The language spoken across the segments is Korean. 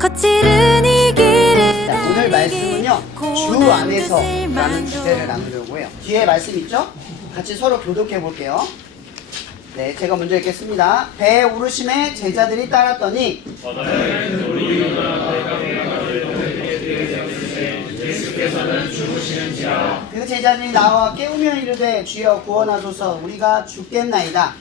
거칠은 이 길을 자, 오늘 말씀은요, 주 안에서 라는 주제를 만족. 나누려고 해요. 뒤에 말씀 있죠? 같이 서로 교독해 볼게요. 네, 제가 먼저 읽겠습니다. 배에 오르심에 제자들이 따랐더니 그 제자들이 나와 깨우며 이르되 주여 구원하소서 우리가 죽겠나이다.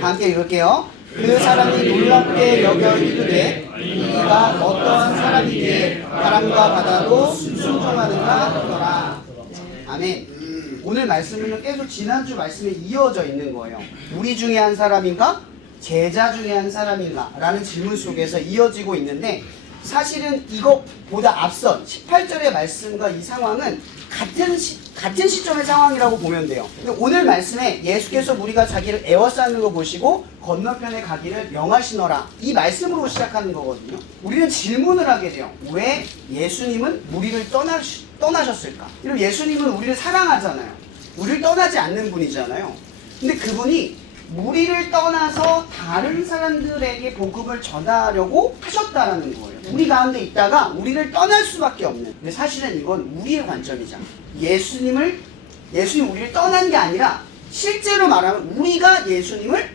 함께 읽을게요. 그 사람이 놀랍게 여겨 이르되 이가 어떠한 사람이기에 바람과 바다도 순종하는가 하더라. 아멘. 오늘 말씀은 계속 지난주 말씀에 이어져 있는 거예요. 우리 중에 한 사람인가? 제자 중에 한 사람인가? 라는 질문 속에서 이어지고 있는데, 사실은 이것보다 앞선 18절의 말씀과 이 상황은 같은 시점의 상황이라고 보면 돼요. 근데 오늘 말씀에 예수께서 우리가 자기를 애워싸는 거 보시고 건너편에 가기를 명하시너라, 이 말씀으로 시작하는 거거든요. 우리는 질문을 하게 돼요. 왜 예수님은 우리를 떠나셨을까? 그럼 예수님은 우리를 사랑하잖아요. 우리를 떠나지 않는 분이잖아요. 근데 그분이 우리를 떠나서 다른 사람들에게 복음을 전하려고 하셨다라는 거예요. 우리 가운데 있다가 우리를 떠날 수밖에 없는. 근데 사실은 이건 우리의 관점이잖아. 예수님 우리를 떠난 게 아니라 실제로 말하면 우리가 예수님을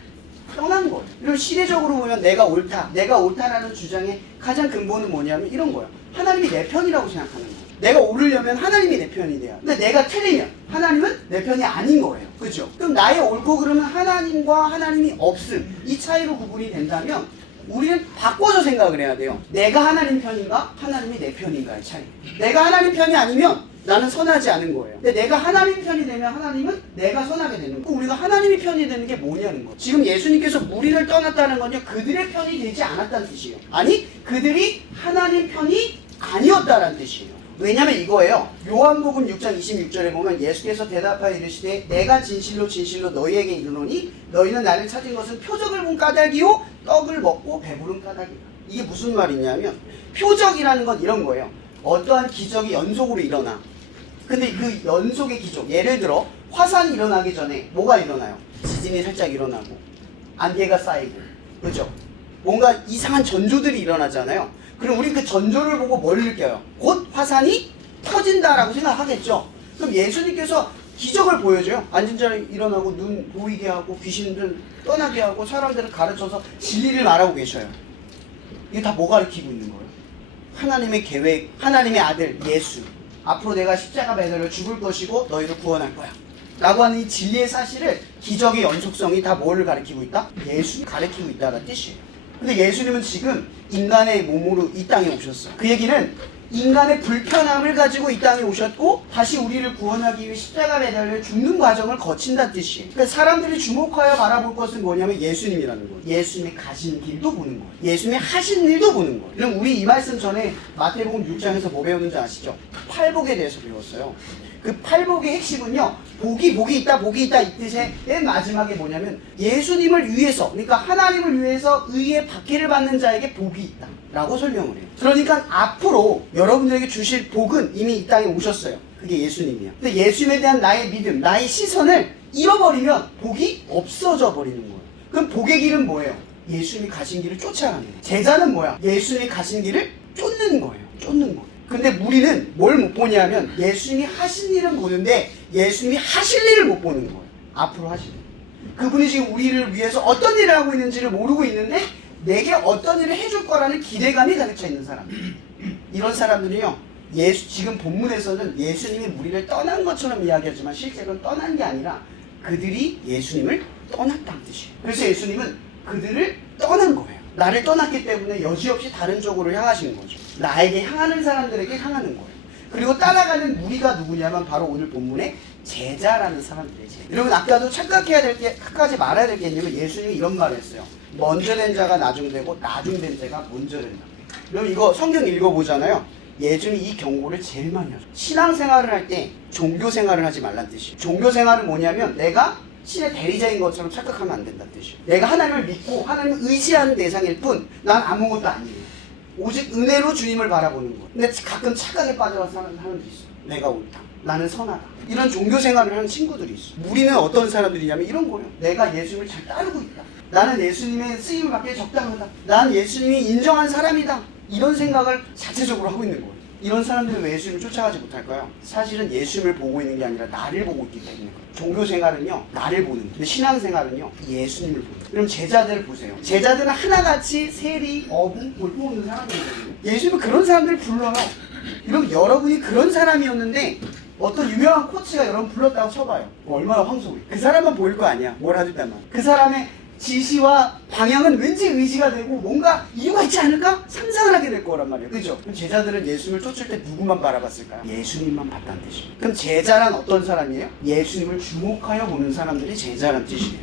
떠난 거예요. 이런 시대적으로 보면 내가 옳다라는 주장의 가장 근본은 뭐냐면 이런 거예요. 하나님이 내 편이라고 생각하는 거예요. 내가 옳으려면 하나님이 내 편이 돼요. 근데 내가 틀리면 하나님은 내 편이 아닌 거예요. 그죠? 그럼 나의 옳고 그름은 하나님과 하나님이 없음, 이 차이로 구분이 된다면 우리는 바꿔서 생각을 해야 돼요. 내가 하나님 편인가? 하나님이 내 편인가의 차이. 내가 하나님 편이 아니면 나는 선하지 않은 거예요. 근데 내가 하나님 편이 되면 하나님은 내가 선하게 되는 거예요. 우리가 하나님이 편이 되는 게 뭐냐는 거예요. 지금 예수님께서 우리를 떠났다는 건요, 그들의 편이 되지 않았다는 뜻이에요. 아니, 그들이 하나님 편이 아니었다는 뜻이에요. 왜냐면 이거예요. 요한복음 6장 26절에 보면 예수께서 대답하여 이르시되 내가 진실로 진실로 너희에게 이르노니 너희는 나를 찾은 것은 표적을 본 까닭이요 떡을 먹고 배부른 까닭이라. 이게 무슨 말이냐면, 표적이라는 건 이런 거예요. 어떠한 기적이 연속으로 일어나. 근데 그 연속의 기적, 예를 들어 화산이 일어나기 전에 뭐가 일어나요? 지진이 살짝 일어나고 안개가 쌓이고, 그죠? 뭔가 이상한 전조들이 일어나잖아요. 그럼 우리 그 전조를 보고 뭘 느껴요? 곧 화산이 터진다라고 생각하겠죠. 그럼 예수님께서 기적을 보여줘요. 앉은 자리 일어나고 눈 보이게 하고 귀신들 떠나게 하고 사람들을 가르쳐서 진리를 말하고 계셔요. 이게 다 뭐 가르치고 있는 거예요? 하나님의 계획, 하나님의 아들 예수, 앞으로 내가 십자가 매달려 죽을 것이고 너희를 구원할 거야 라고 하는 이 진리의 사실을, 기적의 연속성이 다 뭐를 가리키고 있다? 예수 가리키고 있다는 뜻이에요. 근데 예수님은 지금 인간의 몸으로 이 땅에 오셨어요. 그 얘기는 인간의 불편함을 가지고 이 땅에 오셨고 다시 우리를 구원하기 위해 십자가 매달려 죽는 과정을 거친다는 뜻이에요. 그러니까 사람들이 주목하여 바라볼 것은 뭐냐면 예수님이라는 거예요. 예수님이 가신 길도 보는 거예요. 예수님이 하신 일도 보는 거예요. 그럼 우리 이 말씀 전에 마태복음 6장에서 뭐 배웠는지 아시죠? 팔복에 대해서 배웠어요. 그 팔복의 핵심은요, 복이 있다 이 뜻의 맨 마지막에 뭐냐면 예수님을 위해서, 그러니까 하나님을 위해서 의의 박해를 받는 자에게 복이 있다 라고 설명을 해요. 그러니까 앞으로 여러분들에게 주실 복은 이미 이 땅에 오셨어요. 그게 예수님이야. 근데 예수님에 대한 나의 믿음, 나의 시선을 잃어버리면 복이 없어져 버리는 거예요. 그럼 복의 길은 뭐예요? 예수님이 가신 길을 쫓아가는 거예요. 제자는 뭐야? 예수님이 가신 길을 쫓는 거예요. 근데 우리는 뭘 못 보냐면 예수님이 하신 일은 보는데 예수님이 하실 일을 못 보는 거예요. 앞으로 하실 일. 그분이 지금 우리를 위해서 어떤 일을 하고 있는지를 모르고 있는데 내게 어떤 일을 해줄 거라는 기대감이 가득 차 있는 사람. 이런 사람들이요, 지금 본문에서는 예수님이 우리를 떠난 것처럼 이야기하지만 실제로는 떠난 게 아니라 그들이 예수님을 떠났다는 뜻이에요. 그래서 예수님은 그들을 떠난 거예요. 나를 떠났기 때문에 여지없이 다른 쪽으로 향하신 거죠. 나에게 향하는 사람들에게 향하는 거예요. 그리고 따라가는 우리가 누구냐면 바로 오늘 본문의 제자라는 사람들이에요. 여러분, 아까도 착각해야 될 게, 끝까지 말아야 될 게 있냐면 예수님이 이런 말을 했어요. 먼저 된 자가 나중되고 나중된 자가 먼저 된다. 여러분, 이거 성경 읽어보잖아요. 예수님이 이 경고를 제일 많이 하죠. 신앙생활을 할 때 종교생활을 하지 말란 뜻이에요. 종교생활은 뭐냐면 내가 신의 대리자인 것처럼 착각하면 안 된다는 뜻이에요. 내가 하나님을 믿고 하나님을 의지하는 대상일 뿐 난 아무것도 아니에요. 오직 은혜로 주님을 바라보는 거예요. 근데 가끔 착각에 빠져서 사는 사람도 있어요. 내가 옳다. 나는 선하다. 이런 종교 생활을 하는 친구들이 있어. 우리는 어떤 사람들이냐면 이런 거예요. 내가 예수님을 잘 따르고 있다. 나는 예수님의 쓰임을 받기에 적당하다. 난 예수님이 인정한 사람이다. 이런 생각을 자체적으로 하고 있는 거예요. 이런 사람들은 왜 예수님을 쫓아가지 못할까요? 사실은 예수님을 보고 있는 게 아니라 나를 보고 있기 때문에. 종교 생활은요, 나를 보는 거예요. 근데 신앙 생활은요, 예수님을 보는 거예요. 그럼 제자들을 보세요. 제자들은 하나같이 세리, 어부, 골프 없는 사람들이거든요. 예수님은 그런 사람들을 불러요. 그럼 여러분이 그런 사람이었는데 어떤 유명한 코치가 여러분 불렀다고 쳐봐요. 얼마나 황송해. 그 사람만 보일 거 아니야. 뭘 하든 그 사람의 지시와 방향은 왠지 의지가 되고 뭔가 이유가 있지 않을까? 상상을 하게 될 거란 말이에요. 그죠? 그럼 제자들은 예수님을 쫓을 때 누구만 바라봤을까요? 예수님만 봤다는 뜻이에요. 그럼 제자란 어떤 사람이에요? 예수님을 주목하여 보는 사람들이 제자란 뜻이에요.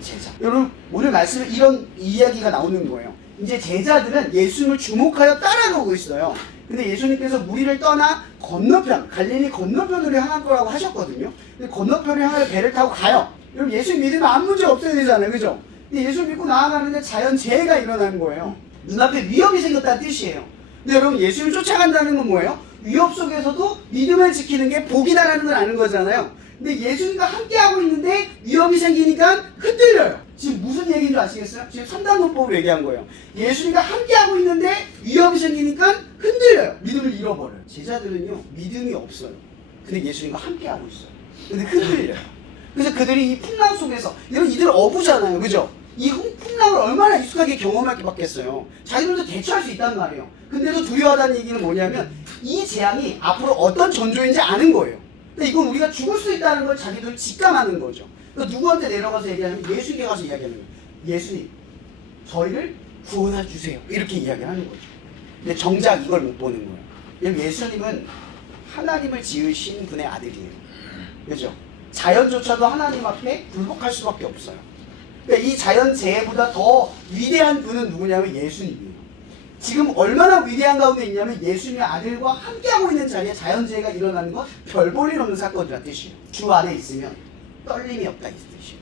제자. 여러분 오늘 말씀에 이런 이야기가 나오는 거예요. 이제 제자들은 예수님을 주목하여 따라가고 있어요. 근데 예수님께서 무리를 떠나 건너편, 갈릴리 건너편으로 향할 거라고 하셨거든요. 근데 건너편을 향해 배를 타고 가요. 여러분 예수 믿으면 아무 문제 없어야 되잖아요. 그죠? 근데 예수 믿고 나아가는데 자연재해가 일어나는 거예요. 눈앞에 위협이 생겼다는 뜻이에요. 근데 여러분 예수를 쫓아간다는 건 뭐예요? 위협 속에서도 믿음을 지키는 게 복이다라는 걸 아는 거잖아요. 근데 예수님과 함께하고 있는데 위협이 생기니까 흔들려요. 지금 무슨 얘기인 줄 아시겠어요? 지금 3단 논법으로 얘기한 거예요. 예수님과 함께하고 있는데 위협이 생기니까 흔들려요. 믿음을 잃어버려요. 제자들은요 믿음이 없어요. 근데 예수님과 함께하고 있어요. 근데 흔들려요. 그래서 그들이 이 풍랑 속에서, 여러분 이들 어부잖아요. 그죠? 이 풍랑을 얼마나 익숙하게 경험할 게 받겠어요. 자기들도 대처할 수 있단 말이에요. 근데도 두려워하다는 얘기는 뭐냐면 이 재앙이 앞으로 어떤 전조인지 아는 거예요. 근데 이건 우리가 죽을 수 있다는 걸 자기들 직감하는 거죠. 그러니까 누구한테 내려가서 얘기하냐면 예수님께 가서 이야기하는 거예요. 예수님, 저희를 구원해 주세요. 이렇게 이야기를 하는 거죠. 근데 정작 이걸 못 보는 거예요. 예수님은 하나님을 지으신 분의 아들이에요. 그죠? 자연조차도 하나님 앞에 굴복할 수밖에 없어요. 그러니까 이 자연재해보다 더 위대한 분은 누구냐면 예수님이에요. 지금 얼마나 위대한 가운데 있냐면 예수님의 아들과 함께하고 있는 자리에 자연재해가 일어나는 건 별 볼 일 없는 사건이라는 뜻이에요. 주 안에 있으면 떨림이 없다 이 뜻이에요.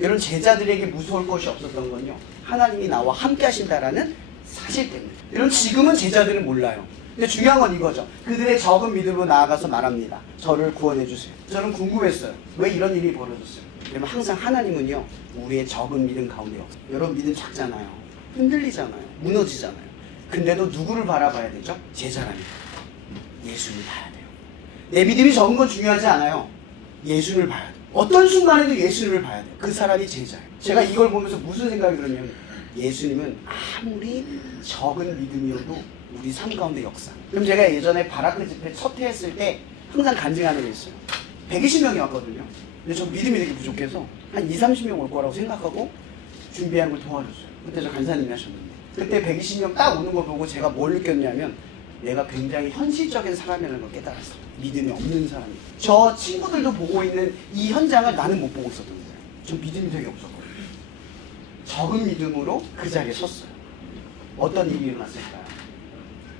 여러분 제자들에게 무서울 것이 없었던 건요, 하나님이 나와 함께 하신다라는 사실 때문에. 여러분 지금은 제자들은 몰라요. 근데 중요한 건 이거죠. 그들의 적은 믿음으로 나아가서 말합니다. 저를 구원해 주세요. 저는 궁금했어요. 왜 이런 일이 벌어졌어요? 여러분 항상 하나님은요 우리의 적은 믿음 가운데요. 여러분 믿음 작잖아요. 흔들리잖아요. 무너지잖아요. 근데도 누구를 바라봐야 되죠? 제자랍니다. 예수를 봐야 돼요. 내 믿음이 적은 건 중요하지 않아요. 예수를 봐야 돼요. 어떤 순간에도 예수를 봐야 돼요. 그 사람이 제자예요. 제가 이걸 보면서 무슨 생각이 들었냐면 예수님은 아무리 적은 믿음이어도 우리 삶 가운데 역사. 그럼 제가 예전에 바라크 집회 첫 회 했을 때 항상 간증하는 게 있어요. 120명이 왔거든요. 근데 저 믿음이 되게 부족해서 한 20-30명 올 거라고 생각하고 준비하는 걸 도와줬어요. 그때 저 간사님이 하셨는데 그때 120명 딱 오는 거 보고 제가 뭘 느꼈냐면 내가 굉장히 현실적인 사람이라는 걸 깨달았어요. 믿음이 없는 사람이. 저 친구들도 보고 있는 이 현장을 나는 못 보고 있었던 거예요. 저 믿음이 되게 없었거든요. 적은 믿음으로 그 자리에 섰어요. 어떤 일이 일어났을까요?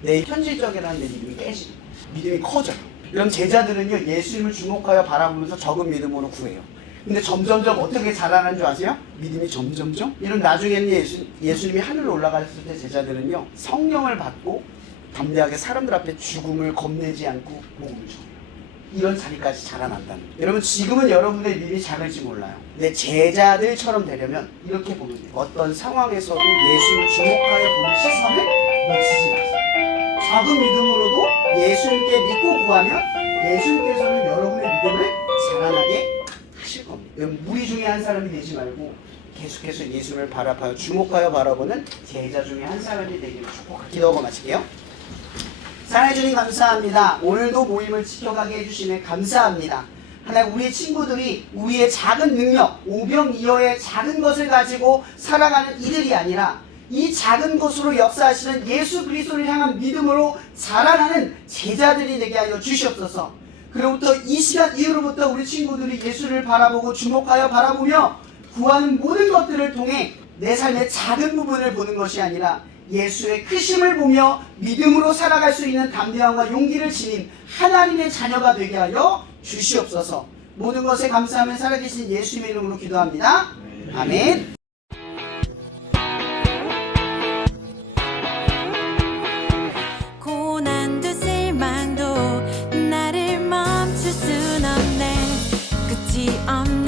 내 현실적이라는 내 믿음이 깨지고 믿음이 커져요. 이런 제자들은요 예수님을 주목하여 바라보면서 적은 믿음으로 구해요. 근데 점점점 어떻게 자라나는 줄 아세요? 믿음이 점점점. 이런 나중에는 예수님이 하늘로 올라가셨을 때 제자들은요 성령을 받고 담대하게 사람들 앞에 죽음을 겁내지 않고 복음을 전해요. 이런 자리까지 자라난다는 거예요. 여러분 지금은 여러분의 믿음이 작을지 몰라요. 근데 제자들처럼 되려면 이렇게 보면 돼요. 어떤 상황에서도 예수를 주목하여 보는 시선을 놓치지 마세요. 작은 믿음으로도 예수님께 믿고 구하면 예수님께서는 여러분의 믿음을 자라나게 하실 겁니다. 여러분 무리 중에 한 사람이 되지 말고 계속해서 예수님을 바라봐요. 주목하여 바라보는 제자 중에 한 사람이 되기를 축복합니다. 기도하고 마칠게요. 사랑해 주님 감사합니다. 오늘도 모임을 지켜가게 해주시네 감사합니다. 하나님 우리의 친구들이 우리의 작은 능력, 오병이어의 작은 것을 가지고 살아가는 이들이 아니라 이 작은 것으로 역사하시는 예수 그리스도를 향한 믿음으로 자라나는 제자들이 되게 하여 주시옵소서. 그로부터 이 시간 이후로부터 우리 친구들이 예수를 바라보고 주목하여 바라보며 구하는 모든 것들을 통해 내 삶의 작은 부분을 보는 것이 아니라 예수의 크심을 보며 믿음으로 살아갈 수 있는 담대함과 용기를 지닌 하나님의 자녀가 되게 하여 주시옵소서. 모든 것에 감사하며 살아계신 예수님의 이름으로 기도합니다. 아멘. 고난도 실망도 나를 I'm